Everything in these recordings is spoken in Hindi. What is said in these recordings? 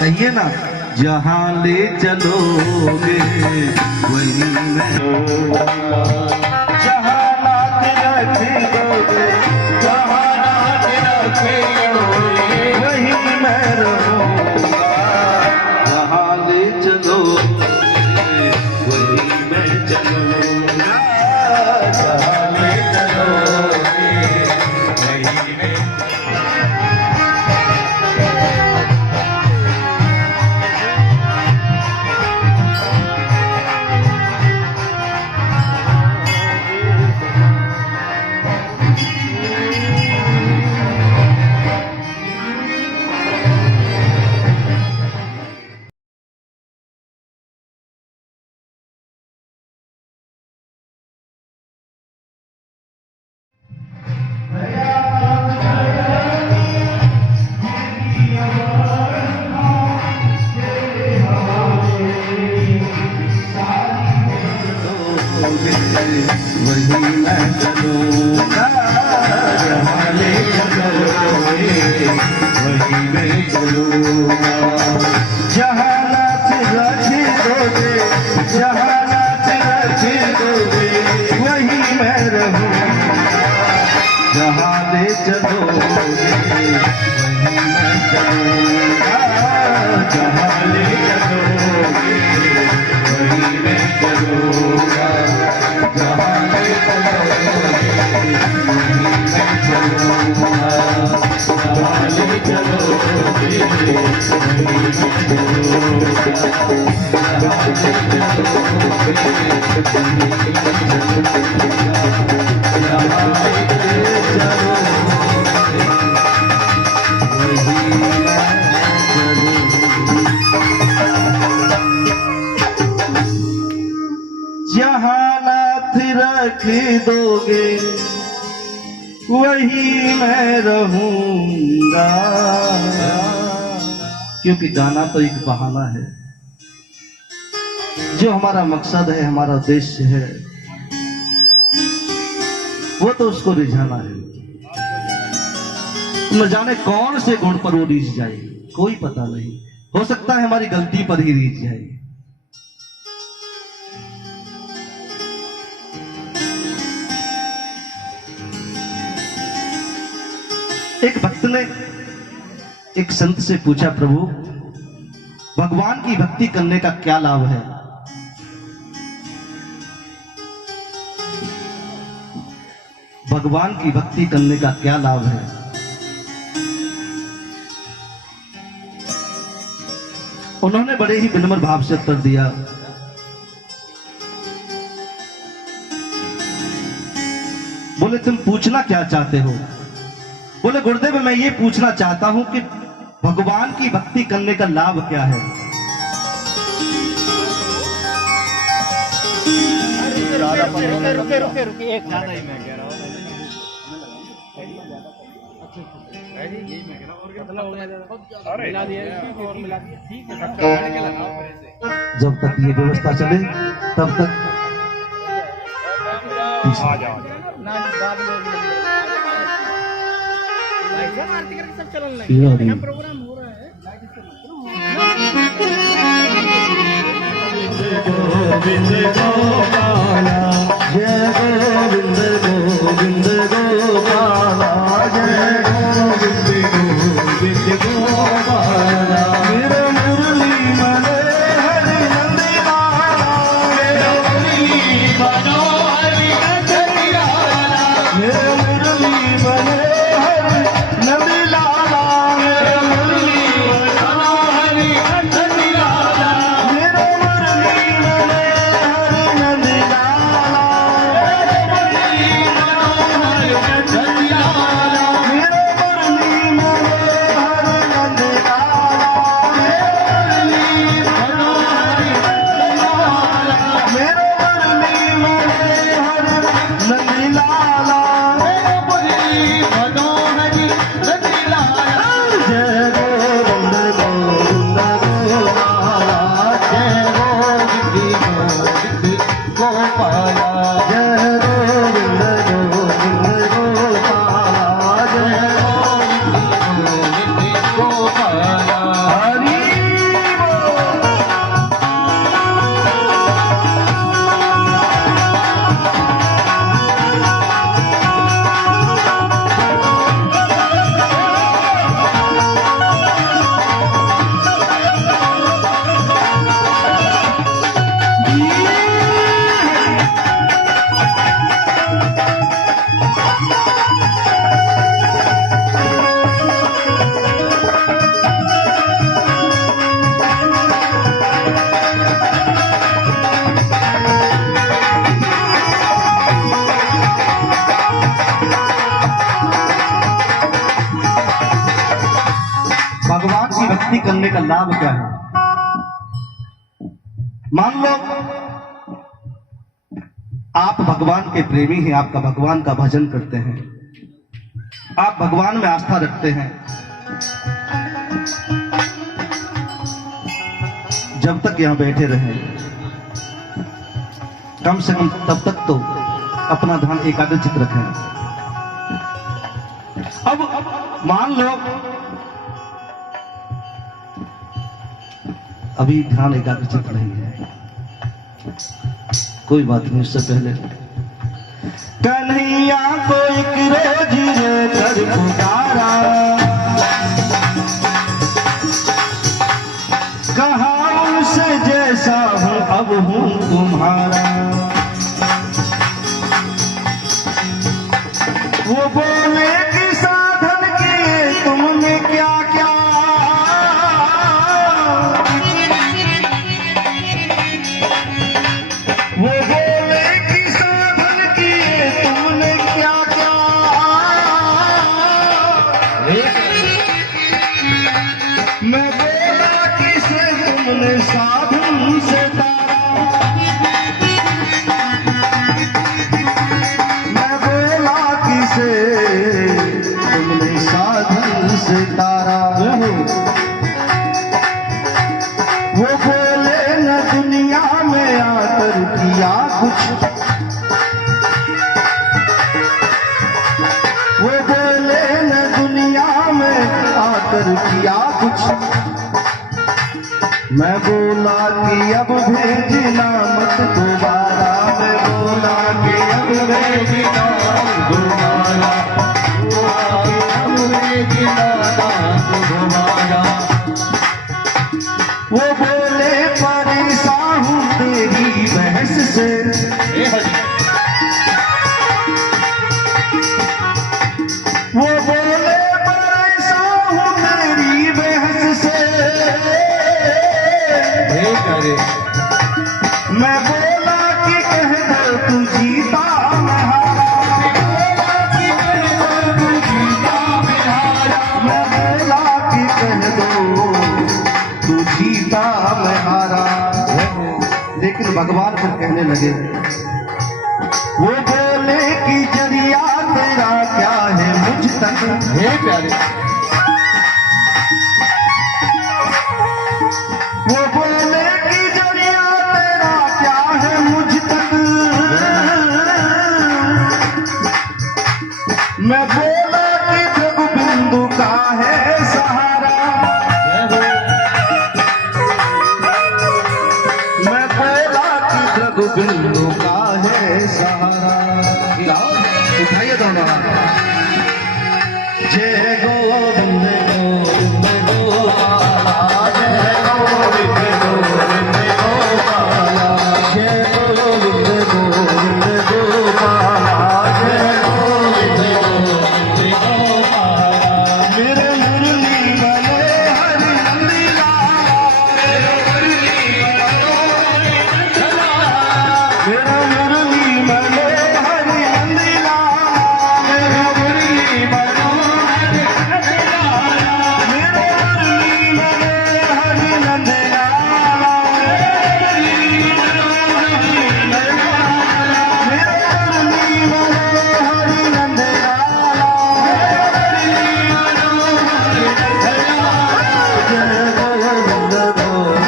कहिए ना, जहाँ ले चलोगे वही मैं, जहाँ लात रखोगे, जहाँ लात रखोगे वही मैं रहूँगा, जहाँ ले चलोगे वही मैं चलूँगा, जहाँ ले चलोगे वही मैं। वही मैं चलूँगा, जहाँ ले चलोगे वही मैं चलूँगा, जहाँ लात रख दोगे, जहाँ लात रख दोगे वही मैं रहूँगा, जहाँ ले चलोगे वही मैं चलूँगा, जहाँ ले चलोगे वही मैं चलूँगा, जहाँ ले चलोगे वही मैं चलूँगा, जहाँ ले चलोगे वही मैं चलूँगा, जहाँ ले जहाँ लात रख दोगे वही मैं रहूंगा, क्योंकि गाना तो एक बहाना है, जो हमारा मकसद है, हमारा उद्देश्य है, वो तो उसको रिझाना है। न जाने कौन से गुण पर वो रिझ जाए, कोई पता नहीं, हो सकता है हमारी गलती पर ही रिझ जाए। एक भक्त ने एक संत से पूछा, प्रभु भगवान की भक्ति करने का क्या लाभ है? भगवान की भक्ति करने का क्या लाभ है? उन्होंने बड़े ही विनम्र भाव से उत्तर दिया, बोले तुम पूछना क्या चाहते हो? बोले गुरुदेव मैं ये पूछना चाहता हूं कि भगवान की भक्ति करने का लाभ क्या है? रुके एक ज्यादा ही मैं कह रहा हूँ। जब तक ये व्यवस्था चले तब तक आ जाओ आरती करके सब चलन लगे, प्रोग्राम हो रहा है। गोविंद गोपाला जय गोविंद गोविंद गोपाला जय गोविंद गोविंद गोपाला, मेरे मुरली मने हरि नंदी लाला, मेरे मुरली बनो हरि नंदी लाला, मेरे मुरली मने करने का लाभ क्या है? मान लो आप भगवान के प्रेमी हैं, आपका भगवान का भजन करते हैं, आप भगवान में आस्था रखते हैं। जब तक यहां बैठे रहे, कम से कम तब तक तो अपना ध्यान एकाग्रचित रखें। अब मान लो अभी ध्यान एकाग्रचित नहीं है, कोई बात नहीं। उससे पहले कन्हैया को एक रोज रो कर पुकारा, कहा उनसे जैसा हूं अब हूं तुम्हारा। वो बोले कि साधन किए तुमने क्या क्या, वो बोले कि साधन किए तुमने क्या क्या। मैं बोला किसे तुमने साधन से तारा, मैं बोला किसे तुमने साधन से तारा। वो बोले न दुनिया में आकर किया कुछ, वो बोले न दुनिया में आकर किया कुछ। मैं बोला कि अब भेजना मत दोबारा, मैं बोला कि अब भेजना दोबारा, अब भेजना दोबारा। वो बोले परेशान हूं तेरी बहस से, वो बोले परेशान हूं तेरी बहस से। मैं बोला कि कह दो तू जीता मैं हारा, मैं बोला कि कह दो तू जीता मैं हारा। लेकिन भगवान फिर कहने लगे, वो बोले कि जरिया तेरा क्या है मुझ तक। हे प्यारे, वो बोले कि जरिया तेरा क्या है मुझ तक। मैं बोला कि जग बिंदु का है सहारा, मैं बोला कि जग बिंदु का है सहारा। उठाइए दोनों हाथ। जय गोविंद गोविंद गोपाला, जय गोविंद गोविंद गोपाला, जय गोविंद गोविंद गोपाला, जय गोविंद गोविंद गोपाला। मेरे मुरली मनोहर नंदी लाला, मेरे मुरली मनोहर नंदी लाला, मेरे मुरली मनोहर नंदी लाला, मेरे मुरली मनोहर नंदी लाला, मेरे मुरली मनोहर नंदी लाला, मेरे मुरली मनोहर नंदी लाला, मेरे मुरली मनोहर नंदी लाला, मेरे मुरली मनोहर नंदी लाला। जय गोविंद गोविंद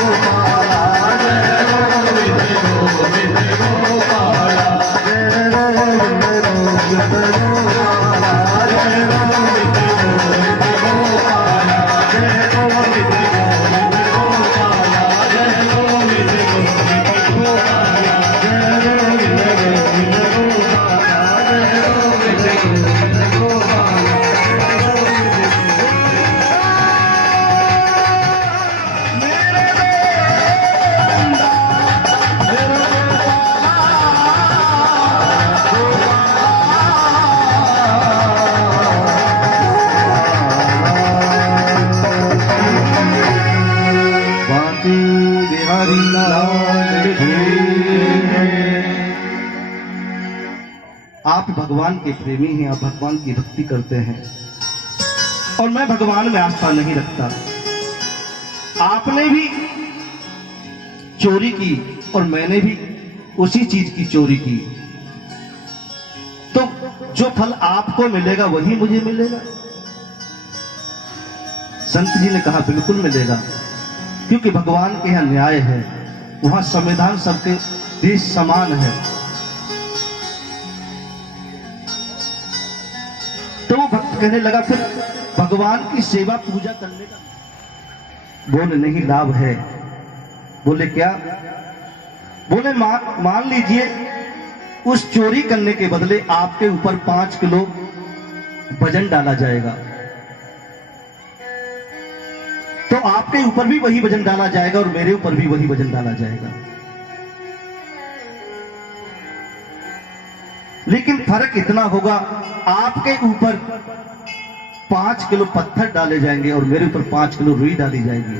गोपाला, जय गोविंद गोविंद गोपाला, जय गोविंद गोविंद गोपाला, जय गोविंद गोविंद गोपाला, जय गोविंद गोविंद गोपाला, जय गोविंद गोविंद गोपाला, जय गोविंद गोविंद गोपाला, जय गोविंद गोविंद गोपाला। मेरे गोविंदा, मेरे बाकी बिहारी लाल की जय। आप भगवान के प्रेमी हैं, आप भगवान की भक्ति करते हैं, और मैं भगवान में आस्था नहीं रखता। आपने भी चोरी की और मैंने भी उसी चीज की चोरी की, तो जो फल आपको मिलेगा वही मुझे मिलेगा। संत जी ने कहा बिल्कुल मिलेगा, क्योंकि भगवान के यहां न्याय है, वहां संविधान सबके देश समान है। तो वो भक्त कहने लगा फिर भगवान की सेवा पूजा करने का बोले नहीं लाभ है। बोले क्या? बोले मान लीजिए उस चोरी करने के बदले आपके ऊपर 5 किलो वजन डाला जाएगा, तो आपके ऊपर भी वही वजन डाला जाएगा और मेरे ऊपर भी वही वजन डाला जाएगा, लेकिन फर्क इतना होगा आपके ऊपर 5 किलो पत्थर डाले जाएंगे और मेरे ऊपर 5 किलो रुई डाली जाएगी।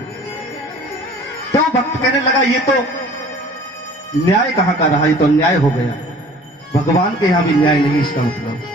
तो भक्त कहने लगा ये तो न्याय कहां का रहा, ये तो अन्याय हो गया। भगवान के यहां भी न्याय नहीं, इसका मतलब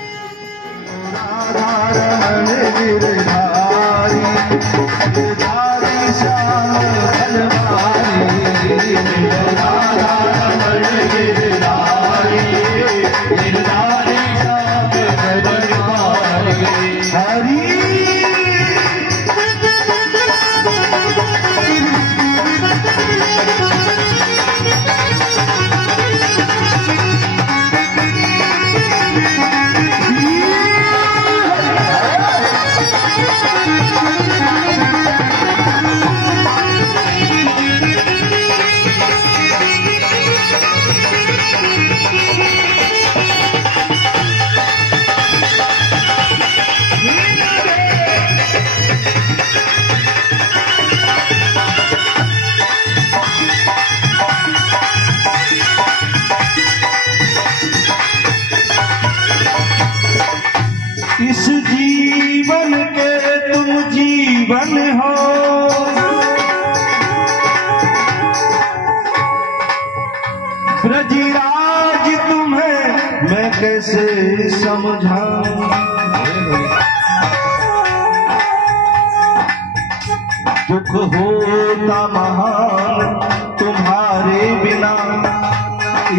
इस जीवन के तुम जीवन हो, ब्रजराज तुम्हें मैं कैसे समझाऊं। दुख होता महान तुम्हारे बिना,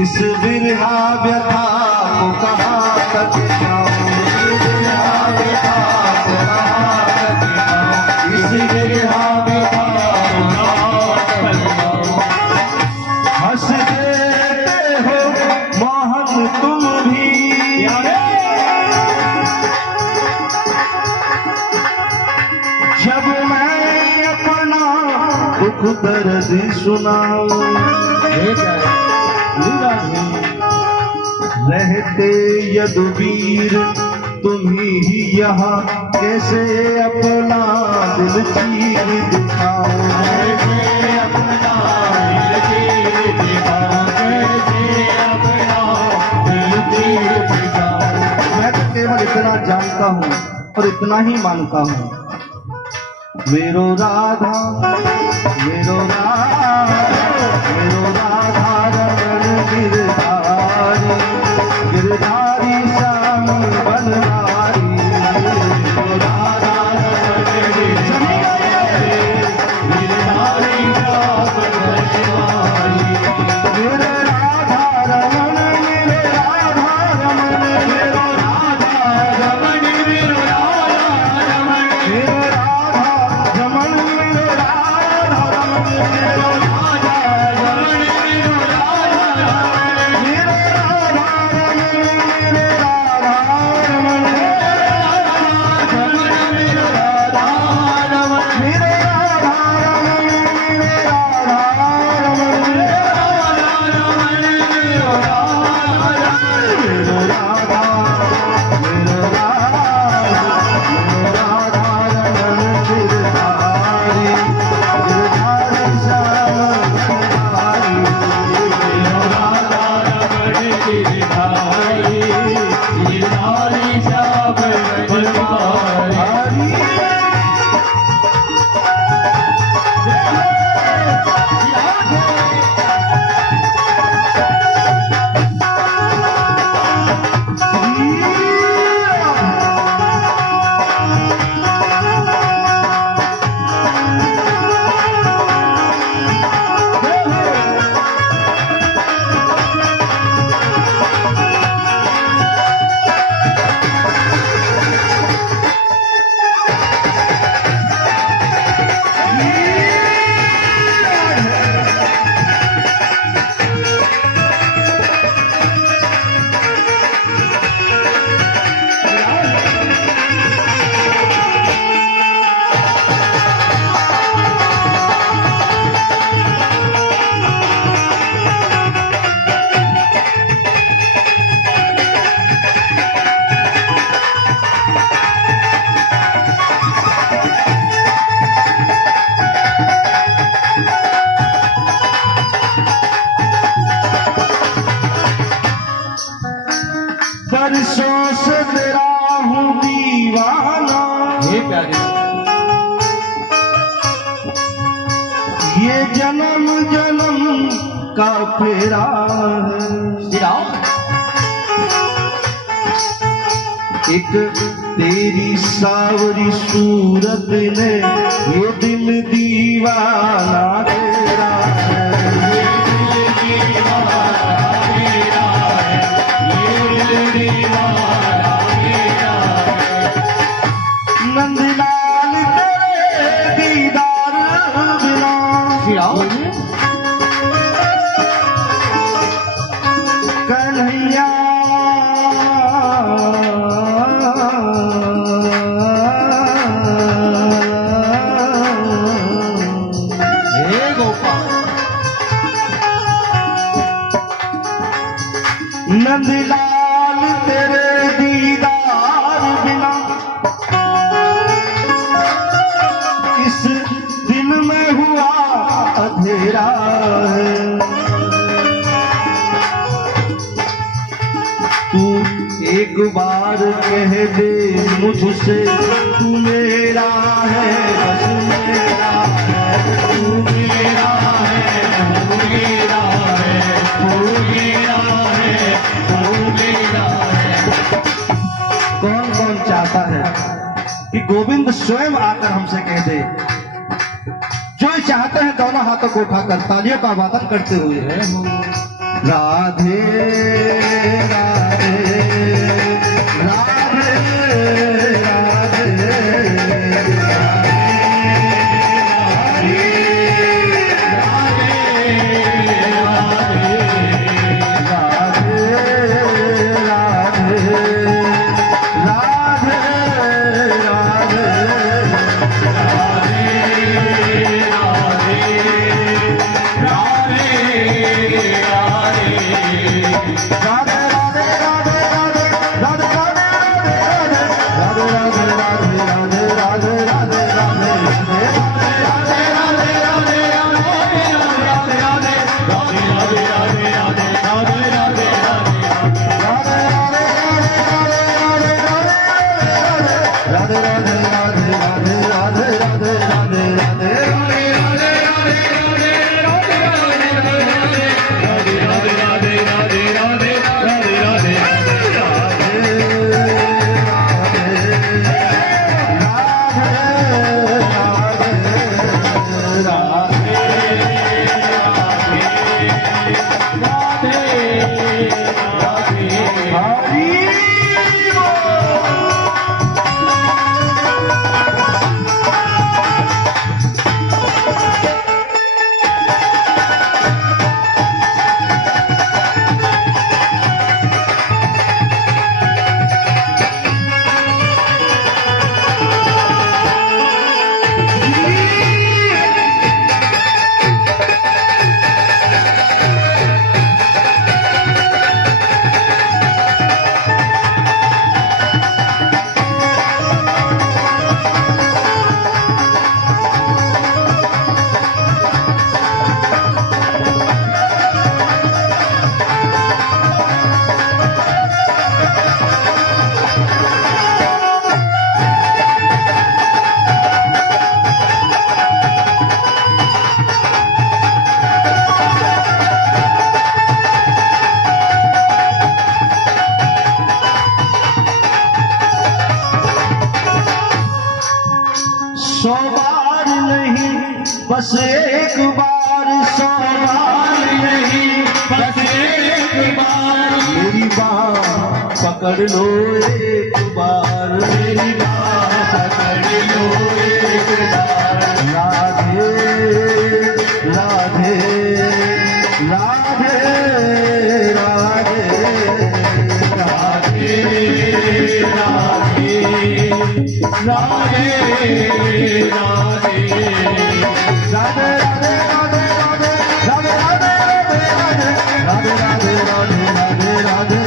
इस बिरहा व्यथा को कहां तक जाऊं। हंस देते हो मोहन तुम भी, जब मैं अपना दुख दर्द सुनाऊं। रहते यदुवीर तुम ही यहाँ, कैसे अपना दिल चीर दिखाऊं। मैं तो केवल इतना जानता हूँ और इतना ही मानता हूँ, मेरो राधा मेरो राधा मेरो राधा रमण गिरधारी, गिरधारी श्याम बनवारी। मेरो राधा रमण गिरधारी, गिरधारी श्याम बनवारी। मेरो राधा रमण मेरो राधा रमण मेरो राधा रमण मेरो राधा रमण मेरो राधा रमण मेरो राधा रमण मेरो राधा रमण मेरो राधा रमण मेरो राधा बरसों से तेरा हूँ दीवाना, ये प्यारे ये जन्म जन्म का फेरा है। एक तेरी सावरी सूरत ने ये दिल दीवाना तेरा है, ये दिल दीवाना तेरा है, ये दिल दीवाना तेरा है। नंदलाल तेरे दीदार बिना कन्हैया नंदलाल तेरे दीदार बिना इस दिल में हुआ अंधेरा है। तू एक बार कह दे मुझसे तू मेरा है, बस मेरा है, तू मेरा है, तू मेरा है, तू मेरा है, तू मेरा है। कौन कौन चाहता है कि गोविंद स्वयं आकर हमसे कह दे? जो चाहते हैं दोनों हाथों को उठाकर तालियों का वादन करते हुए राधे राधे राधे राधे बस एक बार, 100 बार नहीं, बस एक बार मेरी बात पकड़ लो एक बार, मेरी बात पकड़ लो एक बार। राधे राधे राधे राधे राधे राधे राधे राधे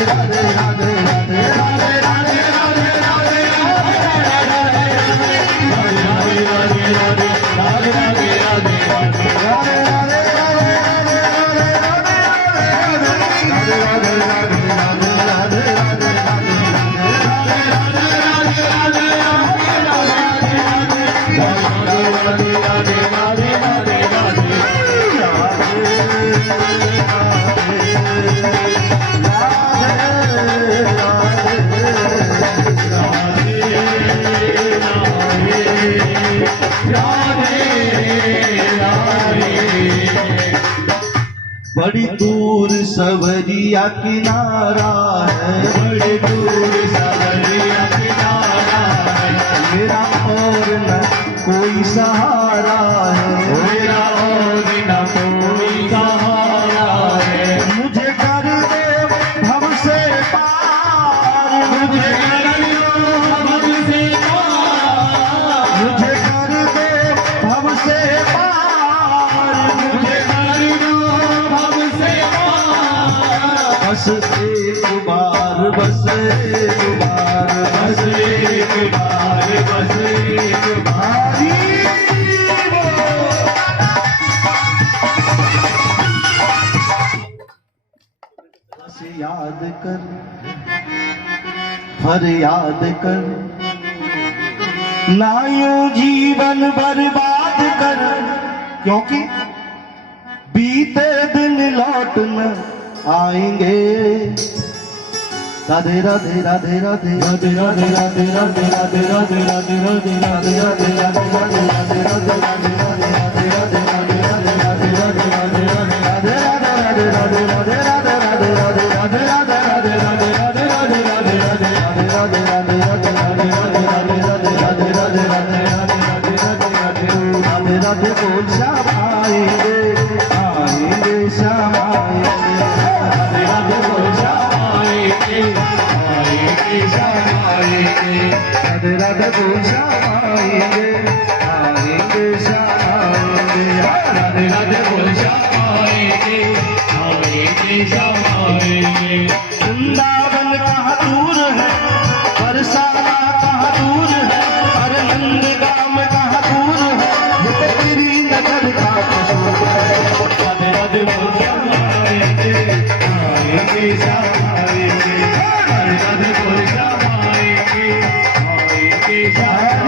बड़ी दूर सवरिया किनारा है, बड़ी दूर सवरिया किनारा है, मेरा और न कोई सहारा है, मेरा और न कोई सहारा है। मुझे कर दे हमसे पार, मुझे कर दो हमसे पार, मुझे कर दे हमसे पार, मुझे कर दो हमसे पार। बस एक बार, बस एक बार, बस एक बार, बस एक बार। बस याद कर, फरियाद कर, ना यूं जीवन बर्बाद कर, क्योंकि बीते दिन लौट न आएंगे। राधे राधे राधे राधे राधे राधे राधे राधे राधे राधे राधे राधे राधे राधे राधे राधे राधे राधे राधे बोल श्याम आएंगे, आएंगे श्याम आएंगे, राधे राधे बोल श्याम आएंगे, आएंगे श्याम आएंगे। राधे राधे बोल श्याम आएंगे, आएंगे श्याम आएंगे, राधे राधे बोल श्याम आएंगे, आएंगे श्याम आएंगे। वृंदावन कहाँ दूर है, बरसाना कहाँ दूर है, अरे नंदगाम कहाँ दूर है, ये तो तेरी नजर का कसूर है। राधे राधे बोल श्याम आएंगे, आएंगे श्याम आएंगे। राधे राधे बोल श्याम आएंगे, आएंगे श्याम